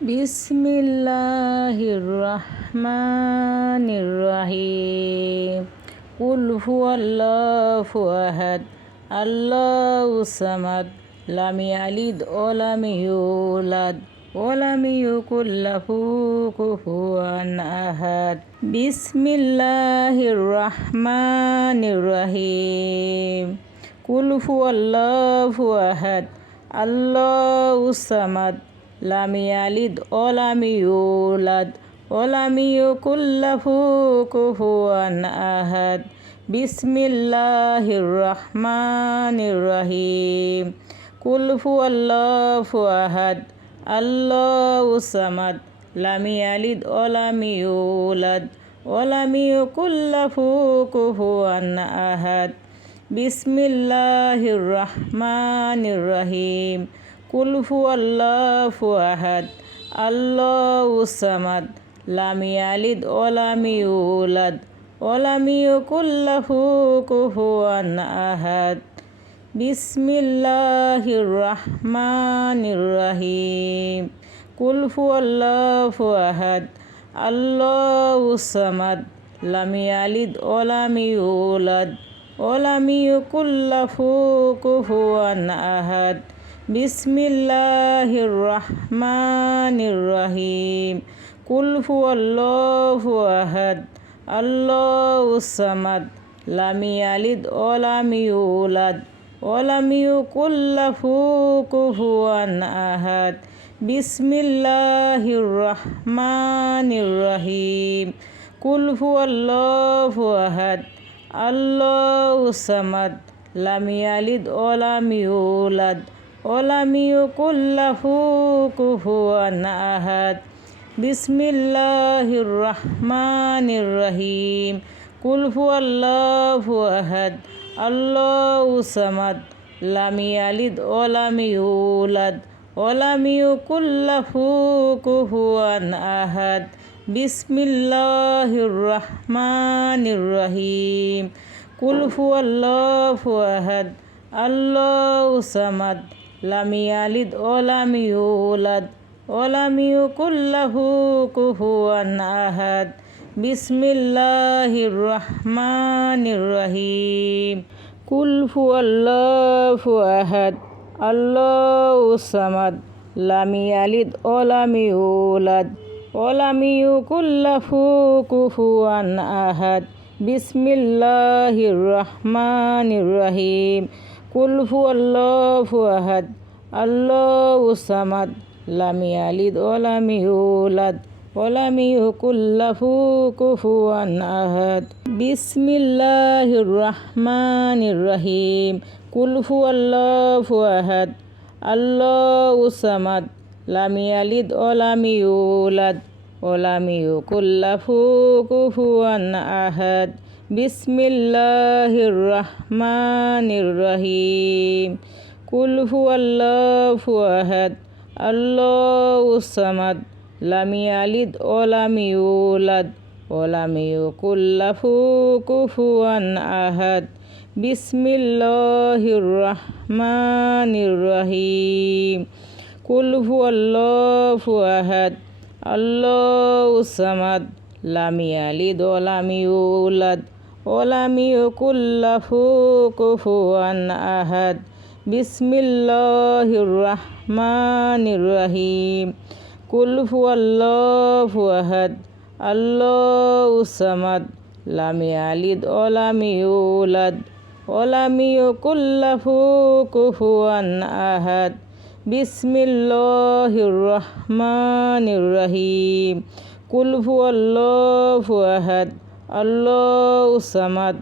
বিসমিল্লাহির রহমানির রহিম। কুল হুয়াল্লাহু আহাদ, আল্লাহুস সামাদ, লাম ইয়ালিদ ওয়া লাম ইউলাদ ওয়া লাম ইয়াকুল লাহু কুফুয়ান আহাদ। বিসমিল্লাহির রহমানির রহিম। কুল হুয়াল্লাহু আহাদ, আল্লাহুস সামাদ, লাম ইয়ালিদ ওয়া লাম ইউলাদ ওয়া লাম ইয়াকুল লাহু কুফুয়ান আহাদ। বিসমিল্লাহির রহমানির রহিম। কুল হুয়াল্লাহু আহাদ, আল্লাহুস সামাদ, লাম ইয়ালিদ ওয়া লাম ইউলাদ ওয়া লাম ইয়াকুল লাহু কুফুয়ান আহাদ। বিসমিল্লাহির রহমানির রহিম। কুল হুয়াল্লাহু আহাদ, আল্লাহুস সামাদ, লাম ইয়ালিদ ওয়া লাম ইউলাদ ওয়া লাম ইয়াকুল লাহু কুফুয়ান আহাদ। বিসমিল্লাহির রহমানির রহিম। কুল হুয়াল্লাহু আহাদ, আল্লাহুস সামাদ, লাম ইয়ালিদ ওয়া লাম ইউলাদ ওয়া লাম ইয়াকুল লাহু কুফুয়ান আহাদ। বিসমিল্লাহির রহমানির রহিম। কুল হুয়াল্লাহু আহাদ, আল্লাহুস সামাদ, লাম ইয়ালিদ ওয়া লাম ইউলাদ ওয়া লাম ইয়াকুল লাহু কুফুয়ান আহাদ। বিসমিল্লাহির রহমানির রহিম। কুল হুয়াল্লাহু আহাদ, আল্লাহুস সামাদ, লাম ইয়ালিদ ওয়া লাম ইউলাদ ওয়া লাম ইয়াকুল লাহু কুফুয়ান আহাদ। বিসমিল্লাহির রহমানির রহিম। কুল হুয়াল্লাহু আহাদ, আল্লাহুস সামাদ, লাম ইয়ালিদ ওয়া লাম ইউলাদ ওয়া লাম ইয়াকুল লাহু কুফুয়ান আহাদ। বিসমিল্লাহির রহমানির রহিম। কুল হুয়াল্লাহু আহাদ, আল্লাহুস সামাদ, লাম ইয়ালিদ ওয়া লাম ইউলাদ ওয়া লাম ইয়াকুল লাহু কুফুয়ান আহাদ। বিসমিল্লাহির রহমানির রহিম। কুল হুয়াল্লাহু আহাদ, আল্লাহুস সামাদ, লাম ইয়ালিদ ওয়া লাম ইউলাদ ওয়া লাম ইয়াকুল লাহু কুফুয়ান আহাদ। বিসমিল্লাহির রহমানির রহিম। কুল হুয়াল্লাহু আহাদ, আল্লাহুস সামাদ, লাম ইয়ালিদ ওয়া লাম ইউলাদ ওয়া লাম ইয়াকুল লাহু কুফুয়ান আহাদ। বিসমিল্লাহির রহমানির রহিম। কুল হুয়াল্লাহু আহাদ, আল্লাহুস সামাদ, লাম ইয়ালিদ ওয়া লাম ইউলাদ ওয়া লাম ইয়াকুল লাহু কুফুয়ান আহাদ। বিসমিল্লাহির রহমানির রহিম। কুল হুয়াল্লাহু আহাদ, আল্লাহুস সামাদ, লাম ইয়ালিদ ওয়া লাম ইউলাদ ওয়া লাম ইয়াকুল লাহু কুফুয়ান আহাদ। বিসমিল্লাহির রহমানির রহিম। কুল হুয়াল্লাহু আহাদ, আল্লাহুস সামাদ, লাম ইয়ালিদ ওয়া লাম ইউলাদ ওয়া লাম ইয়াকুল লাহু কুফুয়ান আহাদ। বিসমিল্লাহির রহমানির রহিম। কুল হুয়াল্লাহু আহাদ, আল্লাহুস সামাদ, লাম ইয়ালিদ ওয়া লাম ইউলাদ ওয়া লাম ইয়াকুল লাহু কুফুয়ান আহাদ। বিসমিল্লাহির রহমানির রহিম। কুল হুয়াল্লাহু আহাদ, আল্লাহুস সামাদ,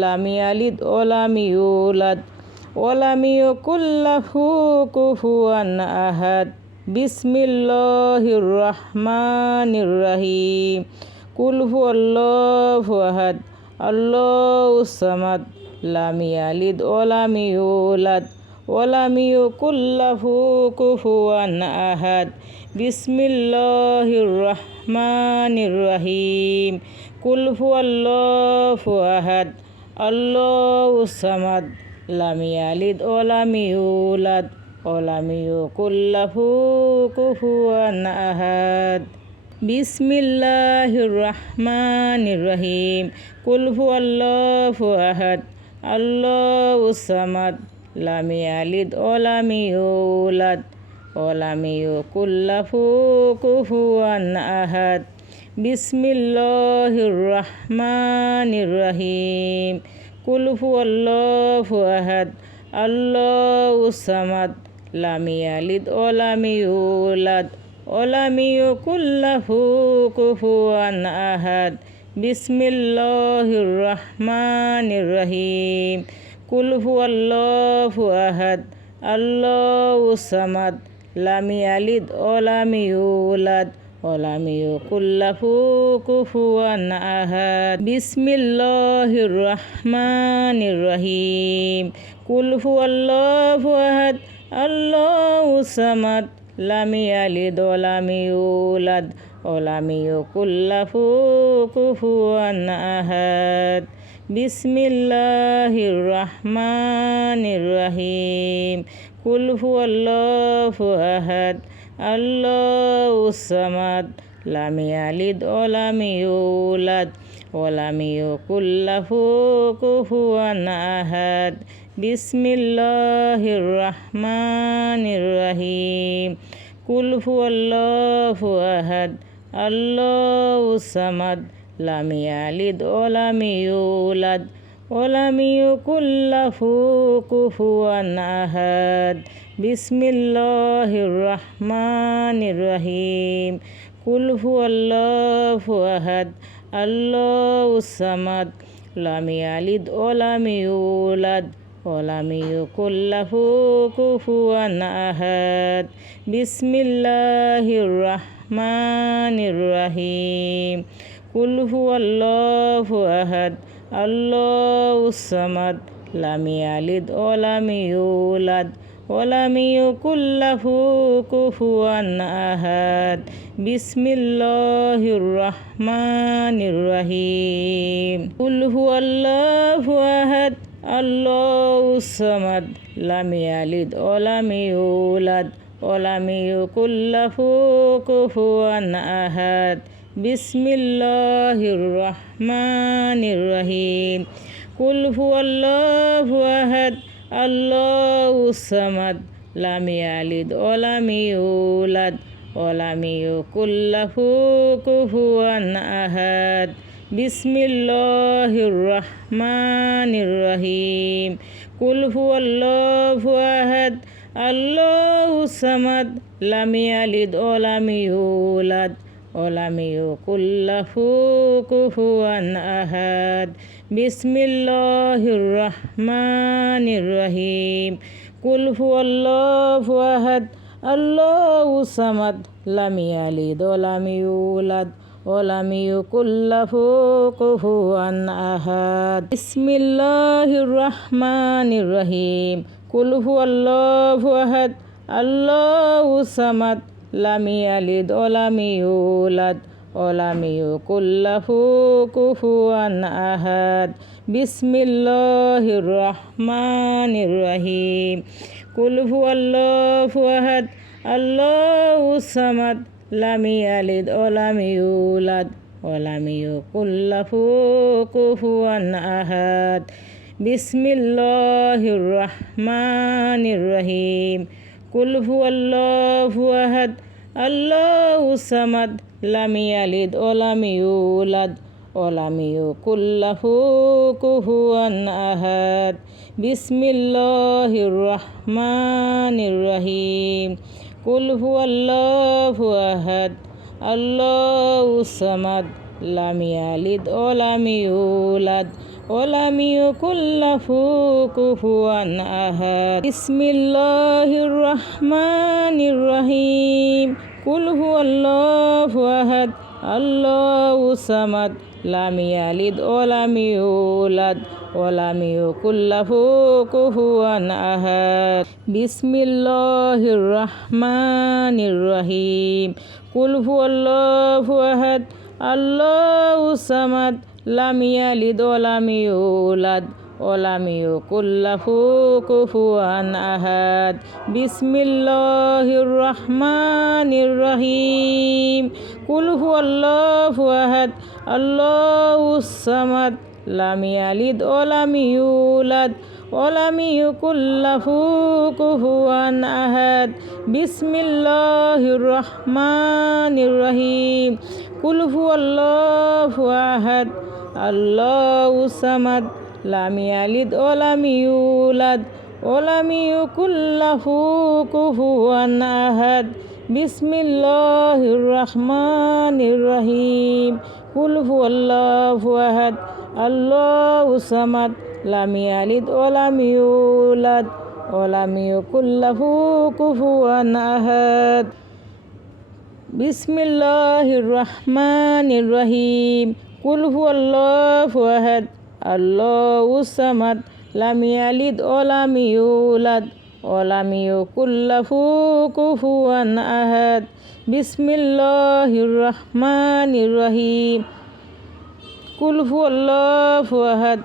লাম ইয়ালিদ ওয়া লাম ইউলাদ ওয়া লাম ইয়াকুল লাহু কুফুয়ান আহাদ। বিসমিল্লাহির রহমানির রহিম। কুল হুয়াল্লাহু আহাদ, আল্লাহুস সামাদ, লাম ইয়ালিদ ওয়া লাম ইউলাদ ওয়া লাম ইয়াকুল লাহু কুফুয়ান আহাদ। বিসমিল্লাহির রহমানির রহিম। কুল হুয়াল্লাহু আহাদ, আল্লাহুস সামাদ, লাম ইয়ালিদ ওয়া লাম ইউলাদ ولم يكن له كفوا أحد بسم الله الرحمن الرحيم قل هو الله أحد الله الصمد لم يلد ولم يولد ولم يكن له كفوا أحد بسم الله الرحمن الرحيم قل هو الله أحد الله الصمد لم يلد ولم يولد ولم يكن له كفوا أحد بسم الله الرحمن الرحيم قل هو الله أحد الله الصمد لم يلد ولم يولد ولم يكن له كفوا أحد بسم الله الرحمن الرحيم قل هو الله أحد الله الصمد لم يلد ولم يولد ولم يكن له كفوا أحد بسم الله الرحمن الرحيم قل هو الله أحد الله الصمد لم يلد ولم يولد ولم يكن له كفوا أحد بسم الله الرحمن الرحيم قل هو الله أحد الله الصمد لم يلد ولم يولد ولم يكن له كفوا أحد بسم الله الرحمن الرحيم قل هو الله أحد الله الصمد لم يلد ولم يولد ولم يكن له كفوا أحد بسم الله الرحمن الرحيم قل هو الله أحد الله الصمد لم يلد ولم يولد ولم يكن له كفوا أحد بسم الله الرحمن الرحيم قل هو الله أحد الله الصمد لم يلد ولم يولد ولم يكن له كفوا أحد بسم الله الرحمن الرحيم قل هو الله أحد الله الصمد لم يلد ولم يولد ولم يكن له كفوا أحد بسم الله الرحمن الرحيم قل هو الله أحد الله الصمد لم يلد ولم يولد ولم يكن له كفوا أحد بسم الله الرحمن الرحيم قل هو الله أحد الله الصمد لم يلد ولم يولد ولم يكن له كفوا أحد بسم الله الرحمن الرحيم قل هو الله أحد الله الصمد لم يلد ولم يولد ولم يكن له كفوا أحد بسم الله الرحمن الرحيم قل هو الله أحد الله الصمد لم يلد ولم يولد ولم يكن له كفوا أحد بسم الله الرحمن الرحيم قل هو الله أحد الله الصمد لم يلد ولم يولد ولم يكن له كفوا أحد بسم الله الرحمن الرحيم قل هو الله أحد الله الصمد لم يلد ولم يولد ولم يكن له كفوا أحد بسم الله الرحمن الرحيم قل هو الله أحد الله الصمد لم يلد ولم يولد ولم يكن له كفوا أحد بسم الله الرحمن الرحيم قل هو الله أحد الله الصمد لم يلد ولم يولد ওয়ালাম ইয়াকুল লাহু কুফুয়ান আহাদ বিসমিল্লাহির রহমানির রহিম কুল হুয়াল্লাহু আহাদ আল্লাহুস সামাদ লাম ইয়ালিদ ওয়ালাম ইউলাদ ওয়ালাম ইয়াকুল লাহু কুফুয়ান আহাদ বিসমিল্লাহির রহমানির রহিম কুল হুয়াল্লাহু আহাদ আল্লাহুস সামাদ লাম ইয়ালিদ ওয়ালাম ইউলাদ ওয়ালাম ইয়াকুল লাহু কুফুয়ান আহাদ বিসমিল্লাহির রহমানির রহিম কুল হুয়াল্লাহু আহাদ আল্লাহুস সামাদ লাম ইয়ালিদ ওয়ালাম ইউলাদ ওয়ালাম ইয়াকুল লাহু কুফুয়ান আহাদ বিসমিল্লাহির রহমানির রহিম কুল হুয়াল্লাহু আহাদ আল্লাহুস সামাদ লাম ইয়ালিদ ওয়ালাম ইউলাদ ওয়ালাম ইয়াকুল লাহু কুফুয়ান আহাদ বিসমিল্লাহির রহমানির রহিম কুল হুয়াল্লাহু আহাদ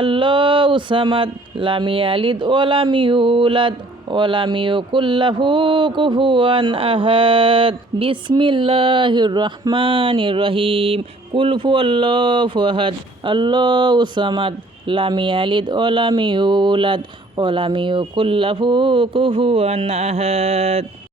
আল্লাহুস সামাদ লাম ইয়ালিদ ওয়ালাম ইউলাদ ওয়ালাম ইয়াকুল লাহু কুফুয়ান আহাদ বিসমিল্লাহির রহমানির রহিম কুল হুয়াল্লাহু আহাদ আল্লাহুস সামাদ লাম ইয়ালিদ ওয়ালাম ইউলাদ ওয়ালাম ইয়াকুল লাহু কুফুয়ান আহাদ।